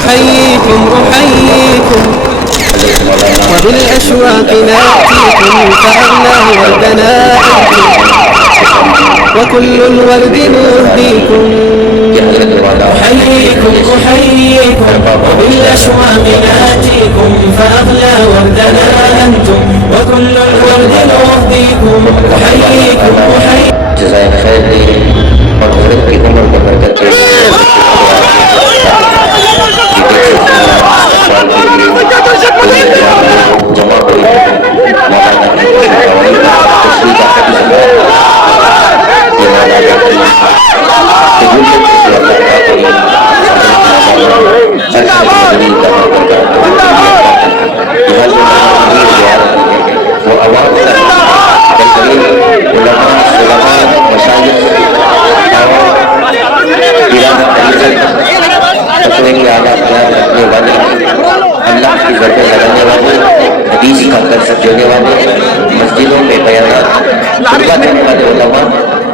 أحييكم وبالأشواق نأتيكم فأغلى وردنا أنتم وكل الورد نهديكم. أحييكم وبالأشواق نأتيكم فأغلى وردنا أنتم وكل الورد نهديكم. أحييكم جزائے خیر دے اور حضرت کی عمر کو برکت دے. جمع ہوئی وہ عوام اللہ کی ذکر لگانے والے، حدیث کا درس دینے والے، مسجدوں میں بیانات خطبہ دینے والے علماء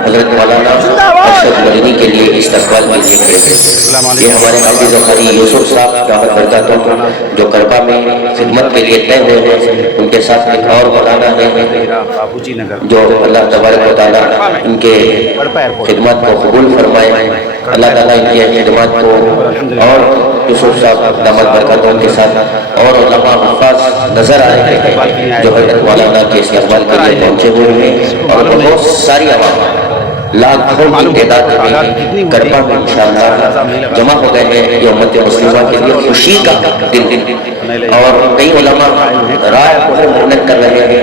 حضرت مولانا ارشد مدنی کے لیے استقبال کیجیے. یہ ہمارے حافظ قاری یوسف صاحب دامت برکاتہ جو کربا میں خدمت کے لیے طے ہوئے ہیں. ان کے ساتھ ایک اور مولانا ہے جو اللہ تبارک و تعالیٰ ان کے خدمات کو قبول فرمائے. اللہ تعالیٰ ان کی خدمات کو اور یوسف صاحب دامت برکاتہ کے ساتھ اور علماء حفاظ نظر آ رہے ہیں جو حضرت مولانا کے استقبال کے لیے پہنچے ہوئے ہیں. اور بہت ساری عوام لاکھوں کی تعداد میں کربا میں انشاءاللہ جمع ہو گئے ہیں. یہ امت مسلمہ کے لیے خوشی کا دن اور کئی علماء رائے بہت محنت کر رہے ہیں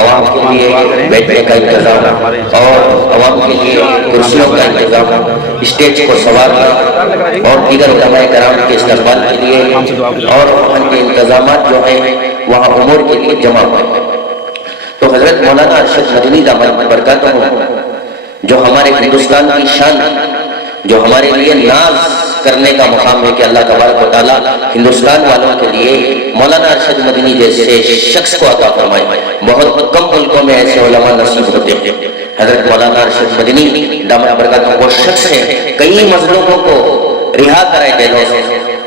عوام کے لیے بیٹھنے کا انتظام اور عوام کے لیے کرسیوں کا انتظام، اسٹیج کو سنوارنا اور دیگر علماء کرام کے استقبال کے لیے اور ان کے انتظامات جو ہیں وہاں امور کے لیے جمع ہوئے. تو حضرت مولانا ارشد مدنی دامت برکاتہ جو ہمارے ہندوستان کی شان، جو ہمارے لیے ناز کرنے کا مقام ہے کہ اللہ تبارک و تعالیٰ ہندوستان والوں کے لیے مولانا ارشد مدنی جیسے شخص کو عطا فرمائے. بہت کم ملکوں میں ایسے علماء نصیب ہوتے ہیں. حضرت مولانا ارشد مدنی دامت برکاتہ وہ شخص ہیں کئی مظلوموں کو رہا کرائے جیلوں سے،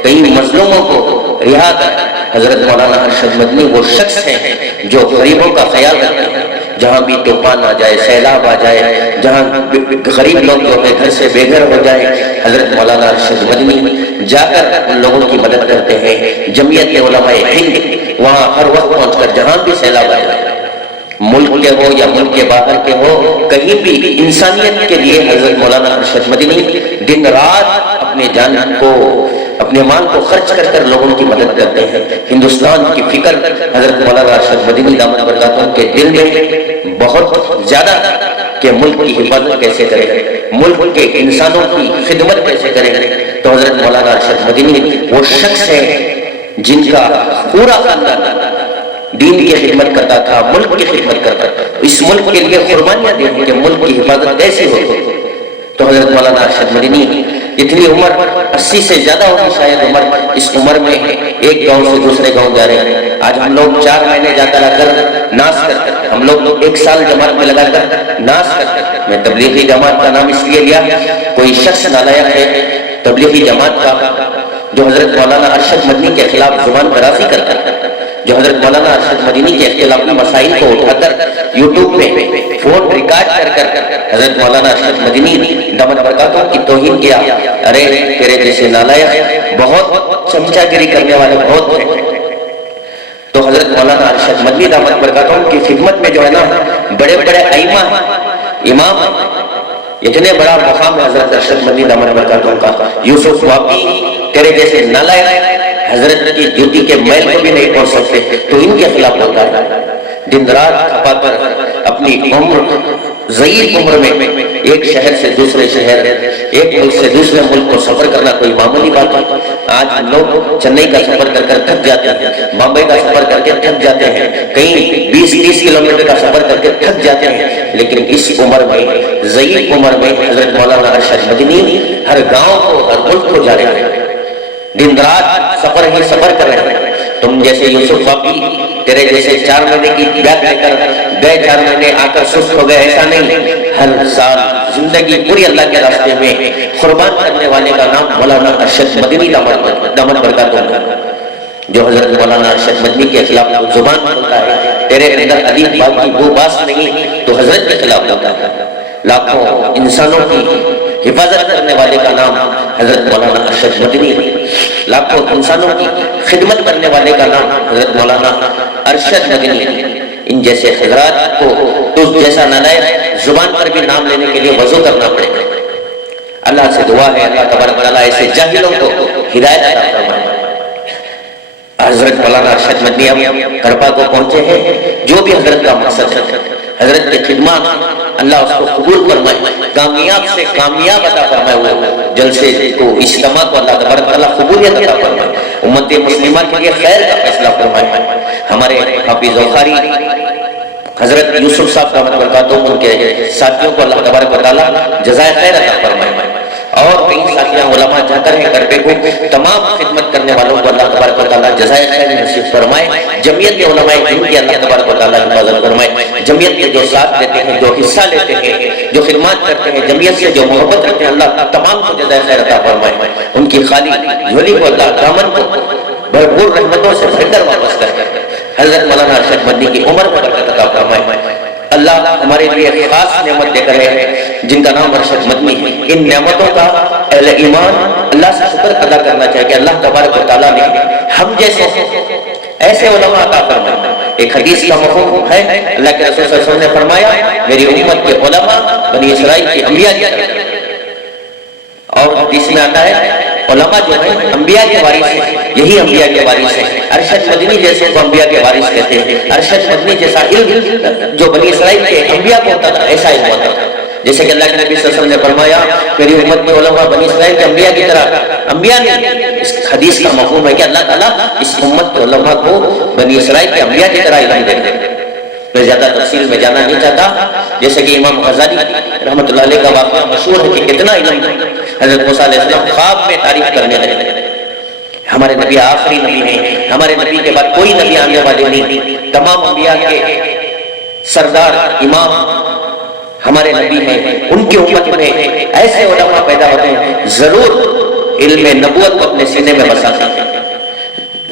کئی مظلوموں کو رہا کرائے. حضرت مولانا ارشد مدنی وہ شخص ہیں جو غریبوں کا خیال رکھتے ہیں. جہاں بھی طوفان آ جائے، سیلاب آ جائے، جہاں غریب لوگ جو ہے گھر سے بے گھر ہو جائے، حضرت مولانا ارشد مدنی جا کر ان لوگوں کی مدد کرتے ہیں. جمعیت علماء ہند وہاں ہر وقت پہنچ کر جہاں بھی سیلاب آ جائے، ملک کے ہو یا ملک کے باہر کے ہو، کہیں بھی انسانیت کے لیے حضرت مولانا ارشد مدنی دن رات اپنے جان کو، اپنے مال کو خرچ کر کر لوگوں کی مدد کرتے ہیں. ہندوستان کی فکر حضرت مولانا ارشد مدنی دامت برکاتہ کے دل میں بہت زیادہ کہ ملک کی حفاظت کیسے کریں، ملک کے انسانوں کی خدمت کیسے کریں. تو حضرت مولانا ارشد مدنی وہ شخص ہے جن کا پورا خاندان دین کی خدمت کرتا تھا، ملک کی خدمت کرتا تھا، اس ملک کے لیے قربانیاں دی کہ ملک کی حفاظت کیسے ہو. تو حضرت مولانا ارشد مدنی اتنی عمر 80 سے زیادہ ہوگی شاید عمر، اس عمر میں ایک گاؤں سے دوسرے گاؤں جا رہے ہیں. آج ہم لوگ 4 مہینے جا کر ناز کرتے ہیں، ہم لوگ 1 سال جماعت میں لگا کر ناز کرتے ہیں. میں تبلیغی جماعت کا نام اس لیے لیا، کوئی شخص نالائق ہے تبلیغی جماعت کا جو حضرت مولانا ارشد مدنی کے خلاف زبان درازی کرتا ہے، جو حضرت مولانا ارشد مدنی کے اختلافی مسائل کو اٹھا کر یوٹیوب میں فون ریکارڈ کر حضرت مولانا ارشد مدنی دامت برکاتہ کی توہین کیا. ارے تیرے جیسے نالائق بہت چمچا گری کرنے والے بہت ہیں. تو حضرت مولانا ارشد مدنی دامت برکاتہ کی خدمت میں جو ہے نا بڑے بڑے ائمہ امام، اتنے بڑا مقام ہے حضرت ارشد مدنی دامت برکاتہ کا. یوسف واقعی تیرے جیسے نالائق حضرت کی جوتی کے میل کو بھی نہیں پہنچ سکتے، تو ان کے خلاف ہوتا ہے. دن رات کھپا کر اپنی عمر ضعیف عمر میں ایک شہر سے دوسرے شہر، ایک ملک سے دوسرے ملک کو سفر کرنا کوئی معمولی بات ہے. آج ہم لوگ چنئی کا سفر کر کر تھک جاتے ہیں، بامبئی کا سفر کر کے تھک جاتے ہیں، کہیں 20-30 کلومیٹر کا سفر کر کے تھک جاتے ہیں. لیکن اس عمر میں، ضعیف عمر میں حضرت مولانا ارشد مدنی ہر گاؤں کو، ہر ملک کو جا رہے ہیں، دن رات سفر ہی سفر کر رہے ہیں. تم جیسے یوسف باقی تیرے جیسے 4 مہینے کی بیعت لے کر گئے 4 مہینے آ کر سست ہو گئے، ایسا نہیں، ہر سال زندگی پوری اللہ کے راستے میں قربان کرنے والے کا نام مولانا ارشد مدنی دامت برکاتہ، جو حضرت مولانا ارشد مدنی کے خلاف زبان بولتا ہے، تیرے اندر ادیب بات کی وہ باس نہیں تو حضرت کے خلاف ہوتا ہے۔ لاکھوں انسانوں کی حفاظت کرنے والے کا نام حضرت مولانا ارشد مدنی، لاکھوں انسانوں کی خدمت کرنے والے کا نام حضرت مولانا ارشد مدنی۔ ان جیسے حضرات کو تو جیسا نالائق زبان پر بھی نام لینے کے لیے وضو کرنا پڑے گا۔ اللہ سے دعا ہے اللہ تبارک و تعالیٰ ایسے جاہلوں کو ہدایت عطا فرمائے۔ حضرت مولانا ارشد مدنی اب کرپا کو پہنچے ہیں، جو بھی حضرت کا مقصد ہے، حضرت کی خدمات اللہ اس کو قبول فرمائے، کامیاب سے کامیاب عطا فرمائے، وہ جلسے کو اجتماع کو اللہ تبارک و تعالیٰ قبولیت عطا فرمائے، امت مسلمہ کے لیے خیر کا فیصلہ فرمائے۔ ہمارے حافظ بخاری حضرت یوسف صاحب کا برکاتہ، ان کے ساتھیوں کو اللہ تبارک و تعالیٰ جزائے خیر عطا فرمائے، اور کئی ساتھیاں علماء جا کر ہیں کرپے کو، تمام خدمت کرنے والوں کو اللہ تبارک و تعالیٰ جزائے خیر نصیب فرمائے، جمعیت علماء دین کی اللہ تبارک و تعالیٰ حفاظت فرمائے، جمعیت کے جو ساتھ دیتے ہیں، جو حصہ لیتے ہیں، جو خدمات کرتے ہیں، جمعیت سے جو محبت رکھتے ہیں، اللہ تمام کو جزائے خیر عطا فرمائے، ان کی خالی جھولی کو اللہ دامن کو بھرپور رحمتوں سے بھر کر واپس کرے، حضرت مولانا ارشد مدنی کی عمر میں برکت عطا فرمائے۔ اللہ ہمارے لیے خاص نعمت دے کر ہے جن کا نام ارشد مدنی ہے، ان نعمتوں کا اہل ایمان اللہ سے شکر ادا کرنا چاہیے کہ اللہ تبارک و تعالیٰ نے ہم جیسے ایسے علماء عطا فرمائے۔ ایک حدیث کا مفہوم ہے، اللہ کے رسول صلی اللہ علیہ وسلم نے فرمایا میری امت کے علماء بنی اسرائیل کی انبیاء کی طرح، اور حدیث میں آتا ہے علماء جو ہیں انبیاء کے وارث ہیں، یہی انبیاء کے وارث ہیں۔ ارشد مدنی جیسے کو انبیاء کے وارث کہتے ہیں، ارشد مدنی جیسا علم جو بنی اسرائیل کے انبیاء کو ہوتا تھا ایسا علم ہوتا تھا، جیسے کہ اللہ کے نبی صلی اللہ علیہ وسلم نے فرمایا میری امت کے علماء بنی اسرائیل کے انبیاء کی طرح، انبیاء نہیں، اس حدیث کا مفہوم ہے کہ اللہ تعالیٰ اس امت کے علماء کو بنی اسرائیل کے انبیاء کی طرح علم دے دے۔ میں زیادہ تفصیل میں جانا نہیں چاہتا، جیسے کہ امام غزالی رحمۃ اللہ علیہ کا واقعہ مشہور ہے کہ کتنا علم حضرت موسیٰ علیہ السلام خواب میں تعریف کرنے لگے، ہمارے نبی آخری نبی ہیں، ہمارے نبی کے بعد کوئی نبی آنے والے نہیں، تمام انبیاء کے سردار امام ہمارے نبی ہیں، ان کی امت میں ایسے علماء پیدا ہوتے ہیں ضرور علم نبوت کو اپنے سینے میں بساتے ہیں،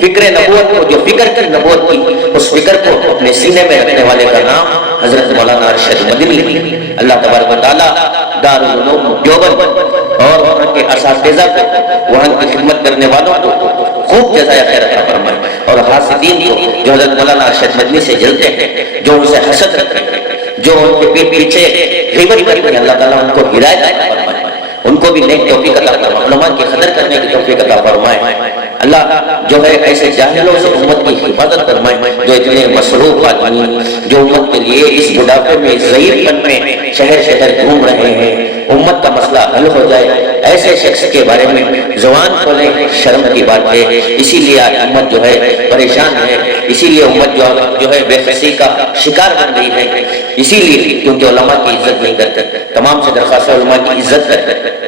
فکر نبوت کو، جو فکر کی نبوت کی اس فکر کو اپنے سینے میں رکھنے والے کا نام حضرت مولانا ارشد مدنی۔ اللہ تبارک و تعالیٰ دارالعلوم دیوبند اور وہاں کے اساتذہ کو، وہاں کی خدمت کرنے والوں کو خوب جزائے خیر عطا فرمائے، اور حاسدین کو جو حضرت مولانا ارشد مدنی سے جلتے ہیں، جو ان سے حسد رکھتے ہیں، جو ان کے پیٹ پیچھے غیبت کرتے ہیں، اللہ تعالیٰ ان کو ہدایت عطا فرمائے، ان کو بھی نیک توفیق عطا فرمائے، علماء کی قدر کرنے کی توفیق عطا فرمائے۔ اللہ جو ہے ایسے جاہلوں سے امت کی حفاظت فرمائے جو اتنے مصروف آدمی جو امت کے لیے اس بڑھاپے میں ضعیف پن میں شہر شہر گھوم رہے ہیں، امت کا مسئلہ حل ہو جائے، ایسے شخص کے بارے میں زبان کھولیں شرم کی بات ہے۔ اسی لیے آج امت جو ہے پریشان ہے، اسی لیے امت جو ہے بے خسی کا شکار بن رہی ہے، اسی لیے کیونکہ علماء کی عزت نہیں کرتے۔ تمام سے درخواست ہے علماء کی عزت کرتے۔